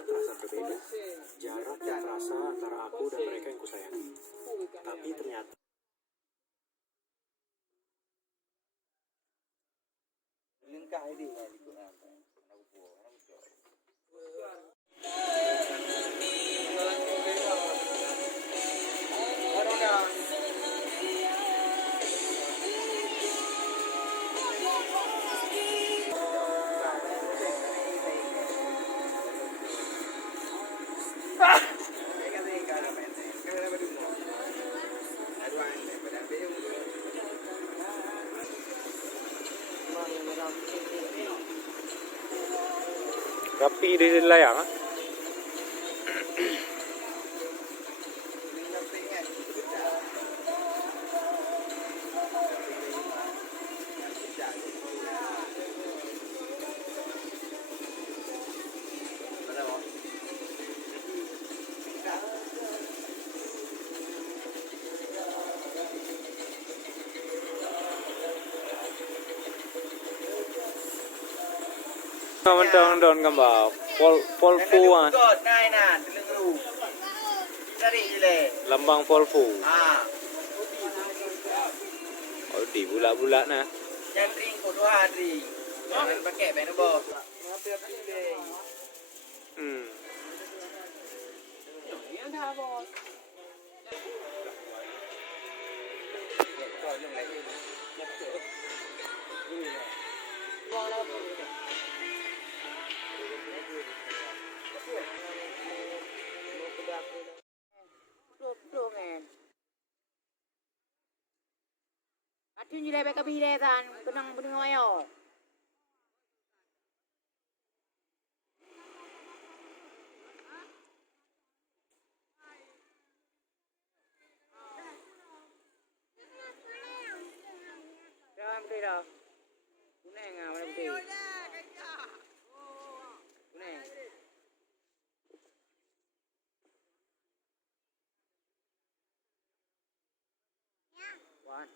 kadang terasa berbeda. Jarak yang terasa antara aku dan mereka yang kusayangi. Tapi ternyata rapi di layar. Down gambar Polfu lambang Polfu. Oh di bulat-bulat nah. Jangan drink kodoh hari. Jangan pakai benda boh. Atin jile beka biletan, benang ayo. Jangan tidak. Kuneng ah, mana putih. Kuneng. Wan.